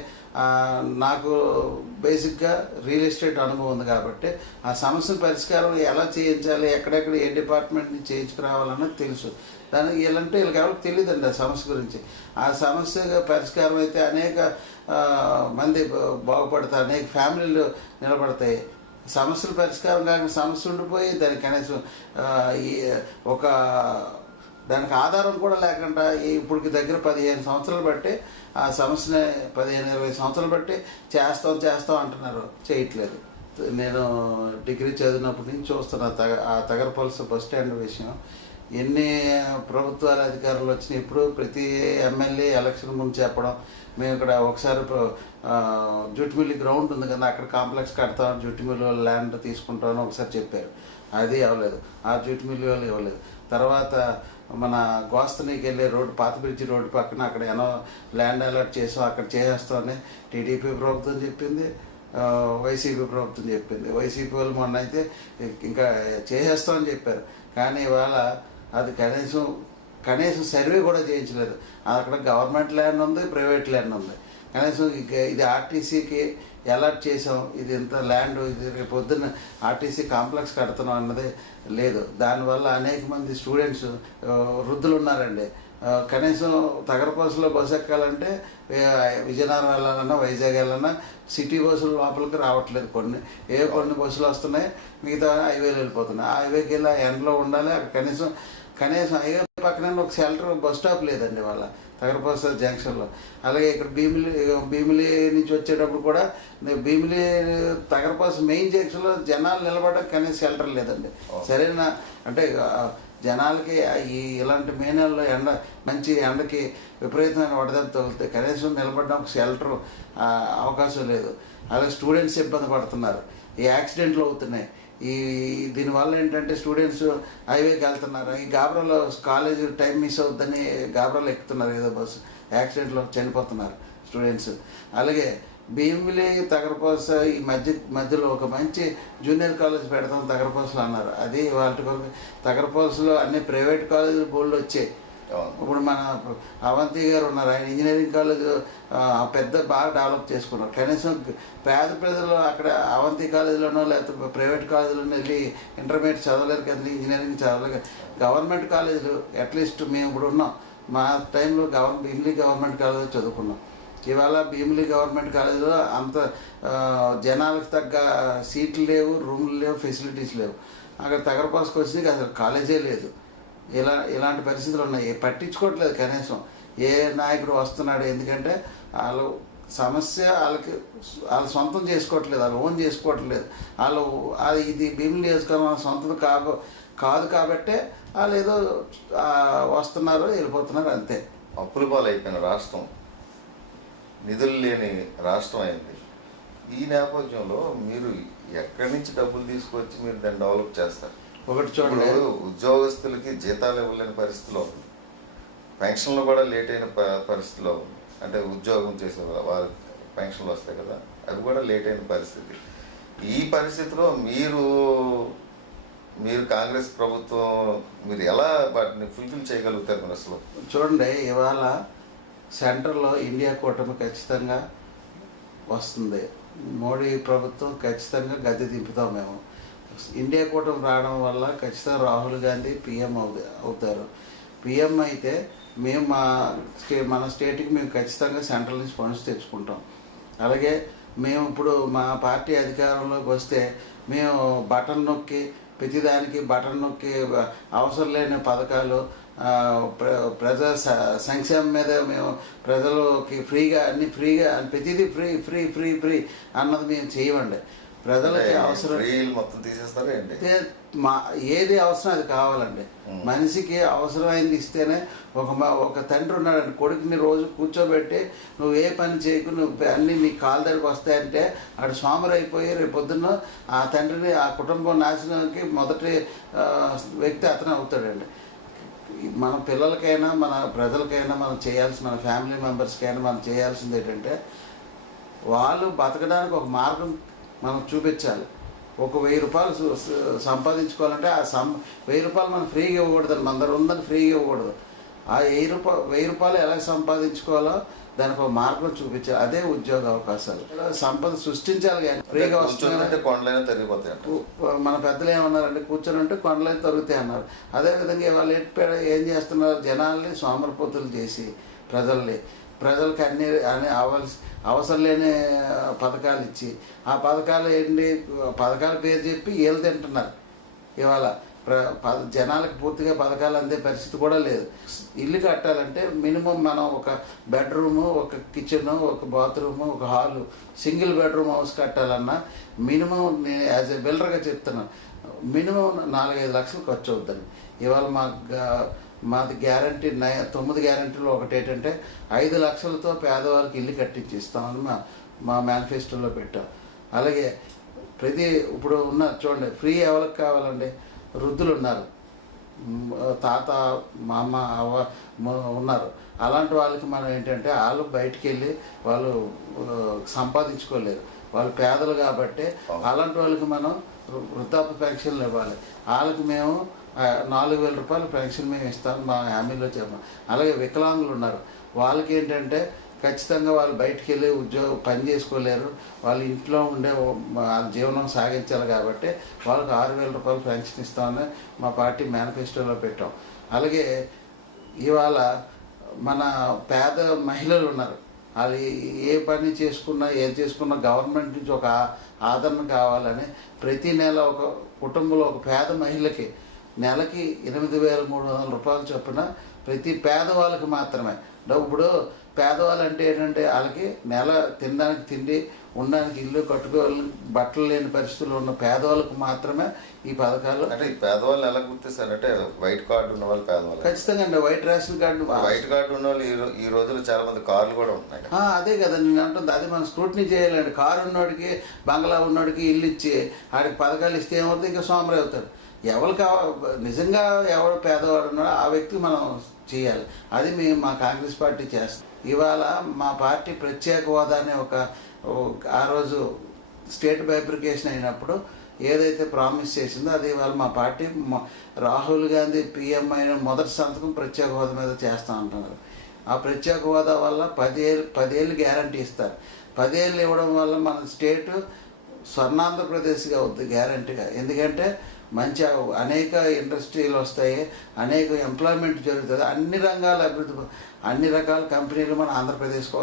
నాకు బేసిక్గా రియల్ ఎస్టేట్ అనుభవం ఉంది కాబట్టి ఆ సమస్య పరిష్కారం ఎలా చేయించాలి, ఎక్కడెక్కడ ఏ డిపార్ట్మెంట్ని చేయించుకురావాలన్నది తెలుసు. దానికి వీళ్ళంటే వీళ్ళకి ఎవరికి తెలియదండి ఆ సమస్య గురించి. ఆ సమస్య పరిష్కారం అయితే అనేక మంది బాగుపడతారు, అనేక ఫ్యామిలీలు నిలబడతాయి. సమస్యలు పరిష్కారం కాక సమస్య ఉండిపోయి దానికి కనీసం ఒక దానికి ఆధారం కూడా లేకుండా ఇప్పటికి దగ్గర 15 సంవత్సరాలు బట్టి ఆ సమస్యని 15-20 సంవత్సరాలు బట్టి చేస్తాం అంటున్నారు, చేయట్లేదు. నేను డిగ్రీ చదివినప్పటి నుంచి చూస్తున్నా ఆ తగరపల్స్ బస్ స్టాండ్ విషయం. ఎన్ని ప్రభుత్వాల అధికారులు వచ్చినా ఇప్పుడు ప్రతి ఎమ్మెల్యే ఎలక్షన్ ముందు చెప్పడం, మేము ఇక్కడ ఒకసారి జుట్టుమిల్లి గ్రౌండ్ ఉంది కదా అక్కడ కాంప్లెక్స్ కడతాం, జుట్టుమిల్లి వాళ్ళు ల్యాండ్ తీసుకుంటామని ఒకసారి చెప్పారు, అది ఇవ్వలేదు. ఆ జుట్టుమిల్లి వాళ్ళు ఇవ్వలేదు. తర్వాత మన గోస్తనీకి వెళ్ళే రోడ్డు, పాత బ్రిడ్జి రోడ్డు పక్కన అక్కడ ల్యాండ్ అలాట్ చేసాం, అక్కడ చేసేస్తామని టీడీపీ ప్రభుత్వం చెప్పింది, వైసీపీ ప్రభుత్వం చెప్పింది. వైసీపీ వాళ్ళు మొన్న అయితే ఇంకా చేసేస్తామని చెప్పారు, కానీ ఇవాళ అది కనీసం సర్వే కూడా చేయించలేదు. అక్కడ గవర్నమెంట్ ల్యాండ్ ఉంది, ప్రైవేట్ ల్యాండ్ ఉంది. కనీసం ఇది ఆర్టీసీకి అలాట్ చేసాం, ఇది ఇంత ల్యాండ్, ఇది రేపు పొద్దున్న ఆర్టీసీ కాంప్లెక్స్ కడుతున్నాం అన్నది లేదు. దానివల్ల అనేక మంది స్టూడెంట్స్ వృద్ధులు ఉన్నారండి. కనీసం తగరపల్లిలో బస్సు ఎక్కాలంటే విజయనగరం వెళ్ళాలన్నా వైజాగ్ వెళ్ళాలన్నా సిటీ బస్సులు లోపలికి రావట్లేదు. కొన్ని బస్సులు వస్తున్నాయి, మిగతా హైవేలు వెళ్ళిపోతున్నాయి. ఆ హైవేకి వెళ్ళి ఎండలో ఉండాలి. కనీసం హైవే పక్కన ఒక షెల్టర్ బస్ స్టాప్ లేదండి వాళ్ళ తగరపల్లి జంక్షన్లో. అలాగే ఇక్కడ భీమిలి నుంచి వచ్చేటప్పుడు కూడా భీమిలి తగరపల్లి మెయిన్ జంక్షన్లో జనాలు నిలబడడం కనీసం షెల్టర్ లేదండి. సరైన అంటే జనాలకి ఇలాంటి మే నెలలో మంచి ఎండకి విపరీతమైన వడదెబ్బ తగులుతాయి, కనీసం నిలబడడం ఒక షెల్టర్ అవకాశం లేదు. అలాగే స్టూడెంట్స్ ఇబ్బంది పడుతున్నారు, ఈ యాక్సిడెంట్లు అవుతున్నాయి. దీనివల్ల ఏంటంటే స్టూడెంట్స్ హైవేకి వెళ్తున్నారు, ఈ గాబరాలో కాలేజీ టైం మిస్ అవుతుందని గాబరాలో ఎక్కుతున్నారు, ఏదో బస్సు యాక్సిడెంట్లో చనిపోతున్నారు స్టూడెంట్స్. అలాగే భీమిలి తగరపల్లి ఈ మధ్యలో ఒక మంచి జూనియర్ కాలేజ్ పెడతాం తగరపల్లిలో అన్నారు, అది వాళ్ళ తగరపల్లిలో అన్ని ప్రైవేట్ కాలేజీలు బోర్డులు వచ్చాయి. ఇప్పుడు మన అవంతి గారు ఉన్నారు, ఆయన ఇంజనీరింగ్ కాలేజ్ బాగా డెవలప్ చేసుకున్నారు. కనీసం పేద ప్రజలు అక్కడ అవంతి కాలేజీలోనో లేకపోతే ప్రైవేట్ కాలేజీలోనో వెళ్ళి ఇంటర్మీడియట్ చదవలేరు కదండి, ఇంజనీరింగ్ చదవలేరు. గవర్నమెంట్ కాలేజీలు అట్లీస్ట్ మేము ఇప్పుడు ఉన్నాం, మా టైంలో భీమిలి గవర్నమెంట్ కాలేజీలో చదువుకున్నాం. ఇవాళ భీమిలి గవర్నమెంట్ కాలేజీలో అంత జనాలకు తగ్గ సీట్లు లేవు, రూములు లేవు, ఫెసిలిటీస్ లేవు. అక్కడ తగరపాసుకు వచ్చినాక అసలు కాలేజే లేదు. ఇలాంటి పరిస్థితులు ఉన్నాయి, పట్టించుకోవట్లేదు కనీసం. ఏ నాయకుడు వస్తున్నాడు, ఎందుకంటే వాళ్ళు సమస్య వాళ్ళు సొంతం చేసుకోవట్లేదు, వాళ్ళు ఓన్ చేసుకోవట్లేదు. వాళ్ళు ఇది భీమిలి నియోజకవర్గం వాళ్ళ సొంతం కాదు కాబట్టే వాళ్ళు ఏదో వస్తున్నారు వెళ్ళిపోతున్నారు అంతే. అప్పుల పాలైపోయిన రాష్ట్రం, నిధులు లేని రాష్ట్రం అయింది. ఈ నేపథ్యంలో మీరు ఎక్కడి నుంచి డబ్బులు తీసుకొచ్చి మీరు దాన్ని డెవలప్ చేస్తారు? ఒకటి చూడండి, ఉద్యోగస్తులకి జీతాలు ఇవ్వలేని పరిస్థితిలో ఉంది, పెన్షన్లు కూడా లేట్ అయిన పరిస్థితిలో ఉంది. అంటే ఉద్యోగం చేసే వారు పెన్షన్లు వస్తాయి కదా, అవి కూడా లేట్ అయిన పరిస్థితి. ఈ పరిస్థితిలో మీరు కాంగ్రెస్ ప్రభుత్వం మీరు ఎలా వాటిని ఫుల్ఫిల్ చేయగలుగుతారు? మీరు అసలు చూడండి, ఇవాళ సెంట్రల్లో ఇండియా కూటమి ఖచ్చితంగా వస్తుంది. మోడీ ప్రభుత్వం ఖచ్చితంగా గద్దె దింపుతాం మేము. ఇండియా కూటమి రావడం వల్ల ఖచ్చితంగా రాహుల్ గాంధీ పిఎం అవుతారు. పిఎం అయితే మేము మన స్టేట్కి మేము ఖచ్చితంగా సెంట్రల్ నుంచి ఫండ్స్ తెచ్చుకుంటాం. అలాగే మేము ఇప్పుడు మా పార్టీ అధికారంలోకి వస్తే మేము బటన్ నొక్కి ప్రతిదానికి బటన్ నొక్కి అవసరం లేని పథకాలు, ప్రజా సంక్షేమం మీద మేము ప్రజలకి అన్ని ఫ్రీగా ప్రతిదీ ఫ్రీ ఫ్రీ ఫ్రీ ఫ్రీ అన్నది మేము చేయమండి. ప్రజలకి అవసరం మొత్తం తీసేస్తారండి. ఏది అవసరం అది కావాలండి. మనిషికి అవసరమైంది ఇస్తేనే. ఒక తండ్రి ఉన్నాడండి, కొడుకుని రోజు కూర్చోబెట్టి నువ్వు ఏ పని చేయకు, నువ్వు అన్నీ నీ కాలు దగ్గరికి వస్తాయంటే ఆడు సోమరైపోయి రేపు పొద్దున్న ఆ తండ్రిని ఆ కుటుంబం నాశనానికి మొదటి వ్యక్తి అతనే అవుతాడండి. మన పిల్లలకైనా మన ప్రజలకైనా మనం చేయాల్సిన, మన ఫ్యామిలీ మెంబర్స్కైనా మనం చేయాల్సింది ఏంటంటే వాళ్ళు బతకడానికి ఒక మార్గం మనం చూపించాలి. ఒక 1000 రూపాయలు సంపాదించుకోవాలంటే ఆ 1000 రూపాయలు మనం ఫ్రీగా ఇవ్వకూడదు, మన దగ్గర ఉందని ఫ్రీగా ఇవ్వకూడదు. ఆ 1000 రూపాయలు ఎలా సంపాదించుకోవాలో దానికి ఒక మార్గం చూపించాలి. అదే ఉద్యోగ అవకాశాలు. సంపద సృష్టించాలి కానీ ఫ్రీగా వస్తుందంటే కొండలైనా తరిగిపోతాయి. మన పెద్దలు ఏమన్నారంటే కూర్చొని అంటే కొండలైనా తరుగుతాయి అన్నారు. అదేవిధంగా వాళ్ళు ఏం చేస్తున్నారు, జనాల్ని సోమరిపోతులు చేసి ప్రజలకి అన్ని అవసరం లేని పథకాలు ఇచ్చి ఆ పథకాలు పథకాల పేరు చెప్పి వీళ్ళు తింటున్నారు. ఇవాళ జనాలకు పూర్తిగా పథకాలు అందే పరిస్థితి కూడా లేదు. ఇల్లు కట్టాలంటే మినిమం మనం ఒక బెడ్రూము, ఒక కిచెను, ఒక బాత్రూము, ఒక హాలు, సింగిల్ బెడ్రూమ్ హౌస్ కట్టాలన్నా మినిమం నేను యాజ్ ఎ బిల్డర్గా చెప్తున్నాను, మినిమం 4-5 లక్షలు ఖర్చు అవుతుంది. ఇవాళ మాది గ్యారంటీ 9 గ్యారంటీలో ఒకటి ఏంటంటే 5 లక్షలతో పేదవాళ్ళకి ఇల్లు కట్టించి ఇస్తామని మా మేనిఫెస్టోలో పెట్టాం. అలాగే ఇప్పుడు చూడండి, ఫ్రీ ఎవరికి కావాలండి, వృద్ధులు ఉన్నారు, తాత మా అమ్మ అవ్వ ఉన్నారు. అలాంటి వాళ్ళకి మనం ఏంటంటే వాళ్ళు బయటికి వెళ్ళి వాళ్ళు సంపాదించుకోలేరు, వాళ్ళు పేదలు కాబట్టి అలాంటి వాళ్ళకి మనం వృద్ధాప్య పెన్షన్లు ఇవ్వాలి. వాళ్ళకి మేము 4000 రూపాయలు పెన్షన్ మేము ఇస్తాం మా హామీలో చెప్పాం. అలాగే వికలాంగులు ఉన్నారు, వాళ్ళకి ఏంటంటే ఖచ్చితంగా వాళ్ళు బయటికి వెళ్ళి పని చేసుకోలేరు, వాళ్ళ ఇంట్లో ఉండే వాళ్ళ జీవనం సాగించాలి కాబట్టి వాళ్ళకి 6000 రూపాయలు పెన్షన్ ఇస్తామని మా పార్టీ మేనిఫెస్టోలో పెట్టాం. అలాగే ఇవాళ మన పేద మహిళలు ఉన్నారు, వాళ్ళు ఏ పని చేసుకున్నా ఏం చేసుకున్నా గవర్నమెంట్ నుంచి ఒక ఆదరణ కావాలని ప్రతి నెల ఒక కుటుంబంలో ఒక పేద మహిళకి నెలకి 8300 రూపాయలు చొప్పున ప్రతి పేదవాళ్ళకి మాత్రమే. ఇప్పుడు పేదవాళ్ళు అంటే ఏంటంటే వాళ్ళకి నెల తినడానికి తిండి, ఉండడానికి ఇల్లు, కట్టుకోవాలి బట్టలు లేని పరిస్థితుల్లో ఉన్న పేదవాళ్ళకి మాత్రమే ఈ పథకాలు. అంటే ఈ పేదవాళ్ళు ఎలా గుర్తిస్తారంటే వైట్ కార్డు ఉన్న వాళ్ళు పేదవాళ్ళు ఖచ్చితంగా అండి. White ration card, white card ఉన్న వాళ్ళు ఈ రోజుల్లో చాలా మంది కార్లు కూడా ఉంటున్నాయి. అదే కదా నేను అంటుంది, అది మనం స్క్రూటినీ చేయాలండి. కారు ఉన్నోడికి, బంగ్లా ఉన్నోడికి ఇల్లు ఇచ్చి ఆడికి పథకాలు ఇస్తే ఏమవుతుంది, ఇంకా సోమరి అవుతాడు. నిజంగా ఎవరు పేదవాడు ఉన్నాడో ఆ వ్యక్తికి మనం చేయాలి. అది మేము మా కాంగ్రెస్ పార్టీ చేస్తాం. ఇవాళ మా పార్టీ ప్రత్యేక హోదా అనే ఆ రోజు స్టేట్ బైఫర్కేషన్ అయినప్పుడు ఏదైతే ప్రామిస్ చేసిందో అది ఇవాళ మా పార్టీ రాహుల్ గాంధీ పిఎం అయిన మొదటి సంతకం ప్రత్యేక హోదా మీద చేస్తాం అంటున్నారు. ఆ ప్రత్యేక హోదా వల్ల 10 ఏళ్ళు గ్యారంటీ ఇస్తారు. 10 ఏళ్ళు ఇవ్వడం వల్ల మన స్టేటు స్వర్ణాంధ్రప్రదేశ్గా అవుతుంది గ్యారంటీగా. ఎందుకంటే మంచి అనేక ఇండస్ట్రీలు వస్తాయి, అనేక ఎంప్లాయ్మెంట్ జరుగుతుంది, అన్ని రంగాల అభివృద్ధి, అన్ని రకాల కంపెనీలు మన ఆంధ్రప్రదేశ్కు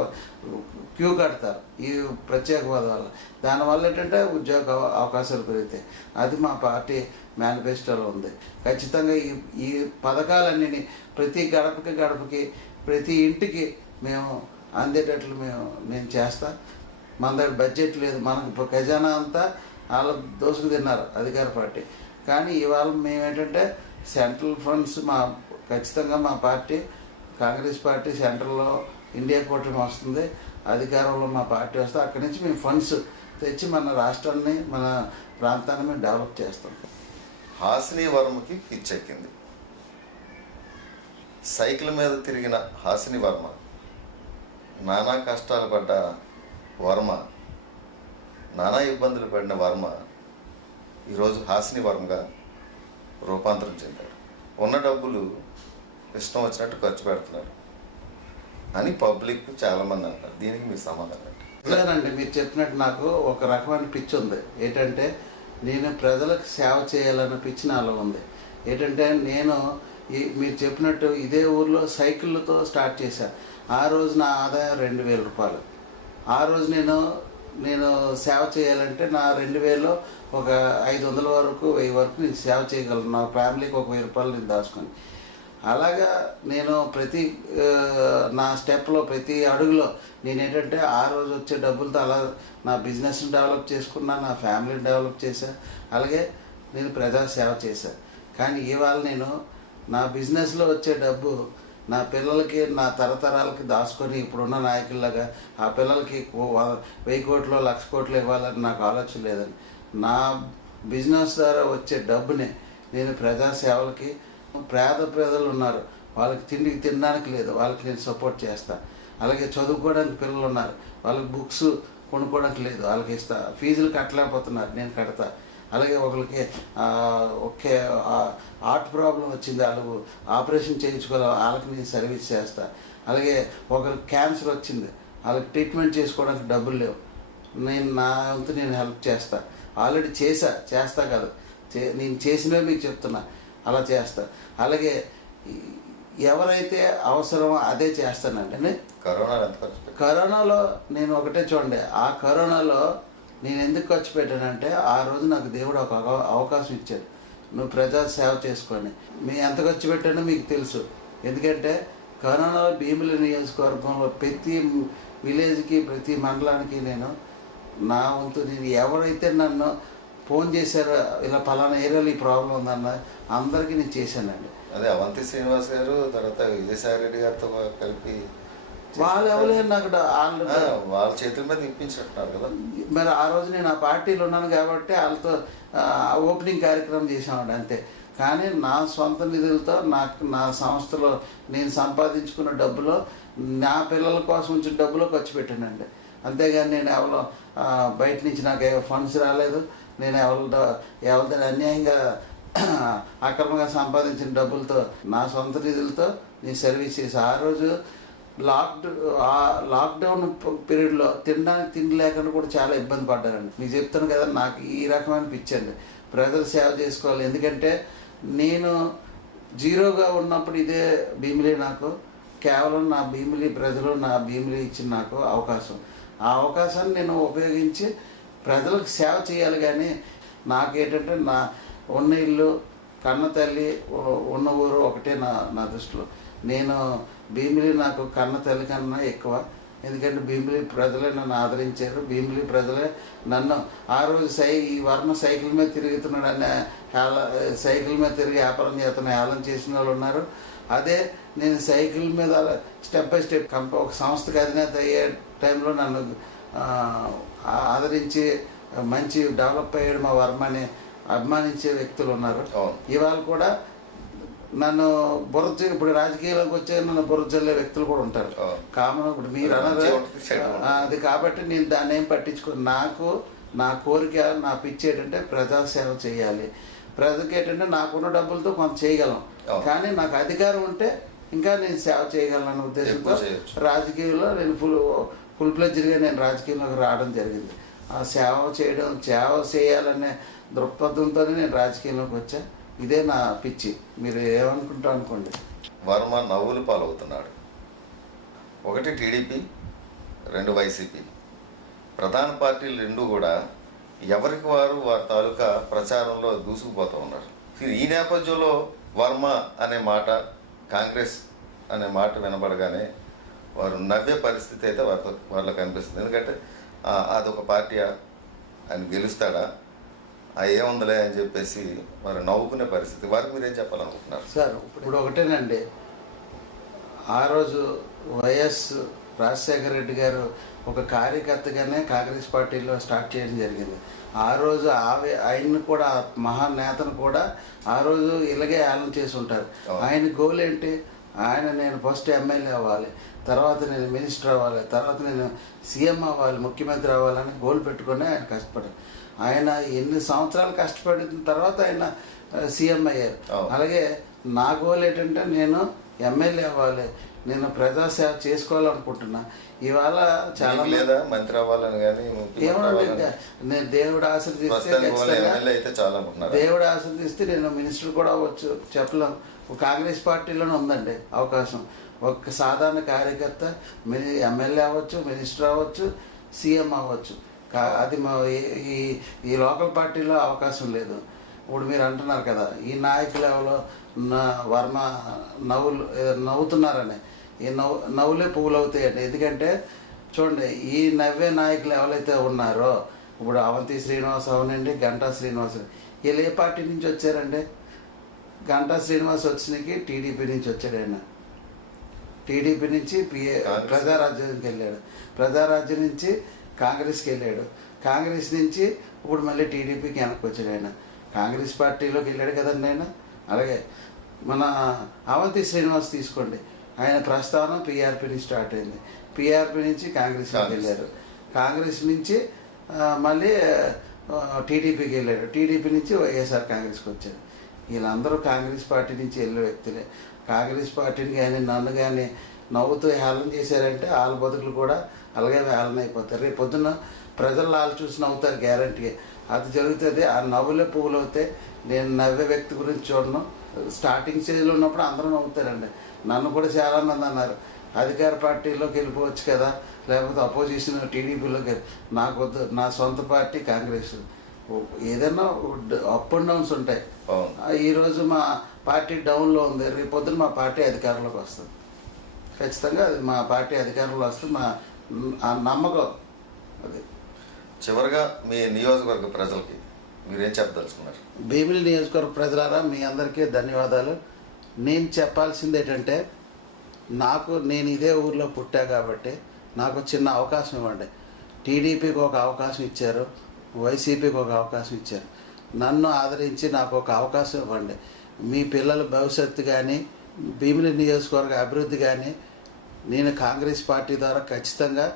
క్యూ కడతారు ఈ ప్రత్యేక హోదా వల్ల. దానివల్ల ఏంటంటే ఉద్యోగ అవకాశాలు పెరుగుతాయి. అది మా పార్టీ మేనిఫెస్టోలో ఉంది. ఖచ్చితంగా ఈ పథకాలన్నీ ప్రతి గడపకి ప్రతి ఇంటికి మేము అందేటట్లు నేను చేస్తా. మన దగ్గర బడ్జెట్ లేదు, మనకు ఖజానా అంతా వాళ్ళు దోసుకు తిన్నారు అధికార పార్టీ. కానీ ఇవాళ మేమేంటంటే సెంట్రల్ ఫండ్స్ ఖచ్చితంగా మా పార్టీ కాంగ్రెస్ పార్టీ సెంట్రల్లో ఇండియా కూటమి వస్తుంది, అధికారంలో మా పార్టీ వస్తే అక్కడి నుంచి మేము ఫండ్స్ తెచ్చి మన రాష్ట్రాన్ని మన ప్రాంతాన్ని మేము డెవలప్ చేస్తాం. హాసిని వర్మకి పిచ్చెక్కింది. సైకిల్ మీద తిరిగిన హాసిని వర్మ, నానా కష్టాలు పడ్డ వర్మ, నానా ఇబ్బందులు పడిన వర్మ ఈరోజు హాసిని వర్మగా రూపాంతరం చెందాడు. ఉన్న డబ్బులు ఇష్టం వచ్చినట్టు ఖర్చు పెడుతున్నారు అని పబ్లిక్ చాలామంది అంటారు. దీనికి మీ సమాధానం ఏంటి? లేదండి, మీరు చెప్పినట్టు నాకు ఒక రకమైన పిచ్చి ఉంది. ఏంటంటే నేను ప్రజలకు సేవ చేయాలన్న పిచ్చి నాలో ఉంది. ఏంటంటే నేను మీరు చెప్పినట్టు ఇదే ఊర్లో సైకిళ్ళతో స్టార్ట్ చేశాను. ఆ రోజు నా ఆదాయం 2,000 రూపాయలు. ఆ రోజు నేను సేవ చేయాలంటే నా 2,000లో ఒక 500 వరకు 1000 వరకు నేను సేవ చేయగలను. నా ఫ్యామిలీకి ఒక 1000 రూపాయలు నేను దాచుకొని. అలాగా నేను ప్రతి నా స్టెప్లో ప్రతి అడుగులో నేనేంటంటే ఆ రోజు వచ్చే డబ్బులతో అలా నా బిజినెస్ని డెవలప్ చేసుకున్నా, నా ఫ్యామిలీని డెవలప్ చేశాను, అలాగే నేను ప్రజాసేవ చేశాను. కానీ ఇవాళ నేను నా బిజినెస్లో వచ్చే డబ్బు నా పిల్లలకి నా తరతరాలకి దాచుకొని ఇప్పుడున్న నాయకుల్లాగా ఆ పిల్లలకి 1000 కోట్లు 1,00,000 కోట్లు ఇవ్వాలని నాకు ఆలోచన లేదని, నా బిజినెస్ ద్వారా వచ్చే డబ్బుని నేను ప్రజాసేవలకి, పేద ప్రజలు ఉన్నారు వాళ్ళకి తిండికి తినడానికి లేదు వాళ్ళకి నేను సపోర్ట్ చేస్తాను. అలాగే చదువుకోవడానికి పిల్లలు ఉన్నారు వాళ్ళకి బుక్స్ కొనుక్కోవడానికి లేదు వాళ్ళకి ఇస్తా. ఫీజులు కట్టలేకపోతున్నారు నేను కడతా. అలాగే ఒకరికి ఒకే హార్ట్ ప్రాబ్లం వచ్చింది వాళ్ళు ఆపరేషన్ చేయించుకోవాలి వాళ్ళకి నేను సర్వీస్ చేస్తా. అలాగే ఒకరికి క్యాన్సర్ వచ్చింది వాళ్ళకి ట్రీట్మెంట్ చేసుకోవడానికి డబ్బులు లేవు, నా వంతు నేను హెల్ప్ చేస్తా. ఆల్రెడీ చేస్తా కదా, నేను చేసినవి మీకు చెప్తున్నా, అలా చేస్తా. అలాగే ఎవరైతే అవసరమో అదే చేస్తానండి. కరోనాలో నేను ఒకటే చూడండి, ఆ కరోనాలో నేను ఎందుకు ఖర్చు పెట్టానంటే ఆ రోజు నాకు దేవుడు ఒక అవకాశం ఇచ్చాడు, నువ్వు ప్రజా సేవ చేసుకొని. మేము ఎంత ఖర్చు పెట్టానో మీకు తెలుసు. ఎందుకంటే కరోనాలో భీమిలి నియోజకవర్గంలో ప్రతి విలేజ్కి ప్రతి మండలానికి నేను నా వంతు నేను ఎవరైతే నన్ను ఫోన్ చేశారో ఇలా పలానా ఏరియాలో ఈ ప్రాబ్లం ఉందన్న అందరికీ నేను చేశానండి. అదే అవంతి శ్రీనివాస్ గారు తర్వాత విజయసాయి రెడ్డి గారితో కలిపి వాళ్ళు ఎవరు నాకు వాళ్ళ చేతుల మీద ఇప్పించినట్టున్నారు కదా. మరి ఆ రోజు నేను ఆ పార్టీలో ఉన్నాను కాబట్టి వాళ్ళతో ఓపెనింగ్ కార్యక్రమం చేసామండి అంతే. కానీ నా సొంత నిధులతో నా సంస్థలో నేను సంపాదించుకున్న డబ్బులో నా పిల్లల కోసం ఉంచిన డబ్బులో ఖర్చు పెట్టానండి. అంతేగాని నేను ఎవరో బయట నుంచి నాకు ఫండ్స్ రాలేదు, నేను ఎవరితో అన్యాయంగా అక్రమంగా సంపాదించిన డబ్బులతో నా సొంత నిధులతో నేను సర్వీస్ చేసి ఆ రోజు లాక్డౌన్ పీరియడ్లో తినడానికి తిండి లేకుండా కూడా చాలా ఇబ్బంది పడ్డానండి. మీకు చెప్తాను కదా, నాకు ఈ రకమైన పిచ్చండి, ప్రజలు సేవ చేసుకోవాలి. ఎందుకంటే నేను జీరోగా ఉన్నప్పుడు ఇదే భీమిలి నాకు కేవలం నా భీమిలి ప్రజలు నా భీమిలి ఇచ్చిన నాకు అవకాశం. ఆ అవకాశాన్ని నేను ఉపయోగించి ప్రజలకు సేవ చేయాలి. కానీ నాకేంటంటే నా ఉన్న ఇల్లు కన్న తల్లి ఉన్న ఊరు ఒకటే నా దృష్టిలో. నేను భీమిలి నాకు కన్న తల్లి కన్నా ఎక్కువ. ఎందుకంటే భీమిలి ప్రజలే నన్ను ఆదరించారు, భీమిలి ప్రజలే నన్ను ఆ రోజు ఈ వర్మ సైకిల్ మీద తిరుగుతున్నాడని సైకిల్ మీద తిరిగి వ్యాపారం చేస్తున్న హేళన చేసిన వాళ్ళు ఉన్నారు. అదే నేను సైకిల్ మీద స్టెప్ బై స్టెప్ ఒక సంస్థకి అధినేత అయ్యే టైంలో నన్ను ఆదరించి మంచి డెవలప్ అయ్యాడు మా వర్మ అని అభిమానించే వ్యక్తులు ఉన్నారు. ఇవాళ కూడా నన్ను ఇప్పుడు రాజకీయాలకు వచ్చే నన్ను బుర్రజల్లే వ్యక్తులు కూడా ఉంటారు. కామన్ ఇప్పుడు మీరు అన్నారు అది. కాబట్టి నేను దాన్ని ఏం పట్టించుకోను. నా కోరిక నా పిచ్చి ఏంటంటే ప్రజాసేవ చేయాలి. ప్రజలకి ఏంటంటే నాకున్న డబ్బులతో కొంత చేయగలం, కానీ నాకు అధికారం ఉంటే ఇంకా నేను సేవ చేయగలను ఉద్దేశంతో రాజకీయంలో నేను ఫుల్ ప్లెడ్జ్డ్గా నేను రాజకీయంలోకి రావడం జరిగింది. ఆ సేవ చేయాలనే దృక్పథంతోనే నేను రాజకీయంలోకి వచ్చా. ఇదే నా పిచ్చి. మీరు ఏమనుకుంటా అనుకోండి. వర్మ నవ్వులు పాలవుతున్నాడు. ఒకటి టీడీపీ, 2 వైసీపీ. ప్రధాన పార్టీలు 2 కూడా ఎవరికి వారి తాలూకా ప్రచారంలో దూసుకుపోతూ ఉన్నారు. ఈ నేపథ్యంలో వర్మ అనే మాట కాంగ్రెస్ అనే మాట వినపడగానే వారు నవ్వే పరిస్థితి అయితే వాళ్ళకి అనిపిస్తుంది. ఎందుకంటే అదొక పార్టీ ఆయన గెలుస్తాడా ఏముందిలే అని చెప్పేసి వారు నవ్వుకునే పరిస్థితి. వారికి మీరేం చెప్పాలనుకుంటున్నారు? సార్ ఇప్పుడు ఒకటేనండి, ఆ రోజు వైఎస్ రాజశేఖర రెడ్డి గారు ఒక కార్యకర్తగానే కాంగ్రెస్ పార్టీలో స్టార్ట్ చేయడం జరిగింది. ఆ రోజు ఆయన్ని కూడా మహానేతను కూడా ఆ రోజు ఇలాగే ఏలం చేసి ఉంటారు. ఆయన గోల్ ఏంటి? నేను ఫస్ట్ ఎమ్మెల్యే అవ్వాలి, తర్వాత నేను మినిస్టర్ అవ్వాలి, తర్వాత నేను సీఎం అవ్వాలి, ముఖ్యమంత్రి అవ్వాలని గోల్ పెట్టుకొని ఆయన కష్టపడారు. ఆయన ఎన్ని సంవత్సరాలు కష్టపడిన తర్వాత ఆయన సీఎం అయ్యారు. అలాగే నా గోల్ ఏంటంటే నేను ఎమ్మెల్యే అవ్వాలి, నేను ప్రజాసేవ చేసుకోవాలనుకుంటున్నా. ఇవాళ చాలా లేదా మంత్రి అవ్వాలని కానీ ఏమన్నా నేను దేవుడు ఆశీర్దిస్తే దేవుడు ఆశీర్దిస్తే నేను మినిస్టర్ కూడా అవ్వచ్చు, చెప్పలేం. కాంగ్రెస్ పార్టీలోనే ఉందండి అవకాశం. ఒక సాధారణ కార్యకర్త ఎమ్మెల్యే అవ్వచ్చు, మినిస్టర్ అవ్వచ్చు, సీఎం అవ్వచ్చు. అది ఈ లోకల్ పార్టీలో అవకాశం లేదు. ఇప్పుడు మీరు అంటున్నారు కదా, ఈ నాయకులు ఎవరో వర్మ నవ్వుతున్నారని. ఈ నవ్వులే పువ్వులు అవుతాయండి. ఎందుకంటే చూడండి, ఈ నవ్వే నాయకులు ఎవరైతే ఉన్నారో, ఇప్పుడు అవంతి శ్రీనివాస్ అవనండి, గంటా శ్రీనివాస్, వీళ్ళు ఏ పార్టీ నుంచి వచ్చారండి? గంటా శ్రీనివాస్ వచ్చినకి టీడీపీ నుంచి వచ్చాడు. ఆయన టీడీపీ నుంచి ప్రజారాజ్యానికి వెళ్ళాడు, ప్రజారాజ్యం నుంచి కాంగ్రెస్కి వెళ్ళాడు, కాంగ్రెస్ నుంచి ఇప్పుడు మళ్ళీ టీడీపీకి వెనక్కి వచ్చాడు. ఆయన కాంగ్రెస్ పార్టీలోకి వెళ్ళాడు కదండి ఆయన. అలాగే మన అవంతి శ్రీనివాస్ తీసుకోండి, ఆయన ప్రస్థానం పీఆర్పీ నుంచి స్టార్ట్ అయింది, పీఆర్పీ నుంచి కాంగ్రెస్కి వెళ్ళారు, కాంగ్రెస్ నుంచి మళ్ళీ టీడీపీకి వెళ్ళాడు, టీడీపీ నుంచి వైఎస్ఆర్ కాంగ్రెస్కి వచ్చారు. వీళ్ళందరూ కాంగ్రెస్ పార్టీ నుంచి వెళ్ళే వ్యక్తులే. కాంగ్రెస్ పార్టీని కానీ నన్ను కానీ నవ్వుతూ హేళన చేశారంటే వాళ్ళ బతుకులు కూడా అలాగే హేళన అయిపోతారు. రేపు పొద్దున్న ప్రజలు వాళ్ళు చూసి నవ్వుతారు గ్యారంటీగా. అది జరుగుతుంది. ఆ నవ్వులే పువ్వులు అవుతాయి. నేను నవ్వే వ్యక్తి గురించి చూడను. స్టార్టింగ్ స్టేజ్లో ఉన్నప్పుడు అందరూ నవ్వుతారండి. నన్ను కూడా చాలామంది అన్నారు, అధికార పార్టీలోకి వెళ్ళిపోవచ్చు కదా, లేకపోతే అపోజిషన్ టీడీపీలోకి. నాకు వద్దు, నా సొంత పార్టీ కాంగ్రెస్. ఏదైనా అప్ అండ్ డౌన్స్ ఉంటాయి. ఈరోజు మా పార్టీ డౌన్లో ఉంది, రేపు పొద్దున మా పార్టీ అధికారంలోకి వస్తుంది. ఖచ్చితంగా అది మా పార్టీ అధికారంలో వస్తుంది, మా నమ్మకం అది. చివరిగా మీ నియోజకవర్గ ప్రజలకి మీరేం చెప్పదలుచుకున్నారు? భీమిలి నియోజకవర్గ ప్రజలారా, మీ అందరికీ ధన్యవాదాలు. నేను చెప్పాల్సింది ఏంటంటే, నేను ఇదే ఊర్లో పుట్టా కాబట్టి నాకు చిన్న అవకాశం ఇవ్వండి. టీడీపీకి ఒక అవకాశం ఇచ్చారు, వైసీపీకి ఒక అవకాశం ఇచ్చారు. నన్ను ఆదరించి నాకు ఒక అవకాశం ఇవ్వండి. మీ పిల్లల భవిష్యత్తు కానీ, భీమిలి నియోజకవర్గ అభివృద్ధి కానీ నేను కాంగ్రెస్ పార్టీ ద్వారా ఖచ్చితంగా,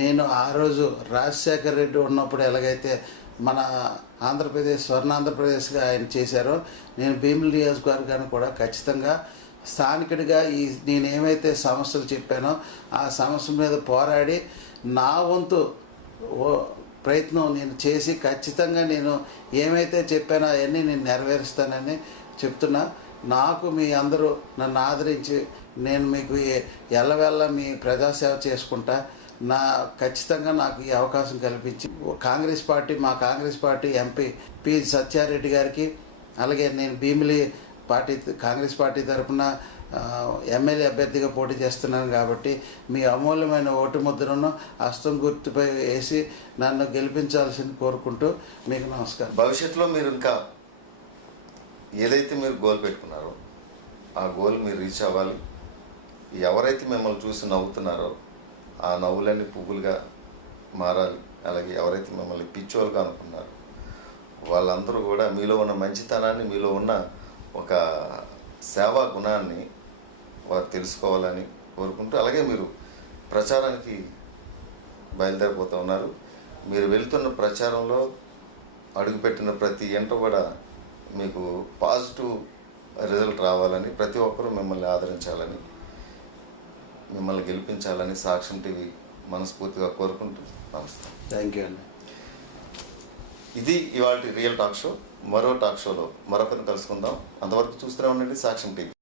నేను ఆ రోజు రాజశేఖర రెడ్డి ఉన్నప్పుడు ఎలాగైతే మన ఆంధ్రప్రదేశ్ స్వర్ణాంధ్రప్రదేశ్గా ఆయన చేశారో, నేను భీమిలి నియోజకవర్గాన్ని కూడా ఖచ్చితంగా స్థానికుడిగా నేను ఏమైతే సమస్యలు చెప్పానో ఆ సమస్య మీద పోరాడి నా వంతు ప్రయత్నం నేను చేసి ఖచ్చితంగా నేను ఏమైతే చెప్పానో అవన్నీ నేను నెరవేరుస్తానని చెప్తున్నా. నాకు మీ అందరూ నన్ను ఆదరించి నేను మీకు ఎల్లవెల్ల మీ ప్రజాసేవ చేసుకుంటా. ఖచ్చితంగా నాకు ఈ అవకాశం కల్పించి మా Congress party MP P Satya Reddy గారికి, అలాగే నేను భీమిలి కాంగ్రెస్ పార్టీ తరఫున ఎమ్మెల్యే అభ్యర్థిగా పోటీ చేస్తున్నాను కాబట్టి మీ అమూల్యమైన ఓటు ముద్రను హస్తం గుర్తుపై వేసి నన్ను గెలిపించాల్సింది కోరుకుంటూ మీకు నమస్కారం. భవిష్యత్తులో మీరు ఇంకా ఏదైతే మీరు గోల్ పెట్టుకున్నారో ఆ గోల్ మీరు రీచ్ అవ్వాలి. ఎవరైతే మిమ్మల్ని చూసి నవ్వుతున్నారో ఆ నవ్వులన్నీ పువ్వులుగా మారాలి. అలాగే ఎవరైతే మిమ్మల్ని పిచ్చోలుగా అనుకున్నారో వాళ్ళందరూ కూడా మీలో ఉన్న మంచితనాన్ని, మీలో ఉన్న ఒక సేవా గుణాన్ని వారు తెలుసుకోవాలని కోరుకుంటూ, అలాగే మీరు ప్రచారానికి బయలుదేరిపోతూ ఉన్నారు. మీరు వెళ్తున్న ప్రచారంలో అడుగుపెట్టిన ప్రతి ఎంట కూడా మీకు పాజిటివ్ రిజల్ట్ రావాలని, ప్రతి ఒక్కరూ మిమ్మల్ని ఆదరించాలని, మిమ్మల్ని గెలిపించాలని సాక్ష్యం టీవీ మనస్ఫూర్తిగా కోరుకుంటూ నమస్తే. థ్యాంక్ యూ అండి. ఇది ఇవాళ రియల్ టాక్ షో. మరో టాక్ షోలో మరొకరిని కలుసుకుందాం. అంతవరకు చూస్తూనే ఉండండి సాక్ష్యం టీవీ.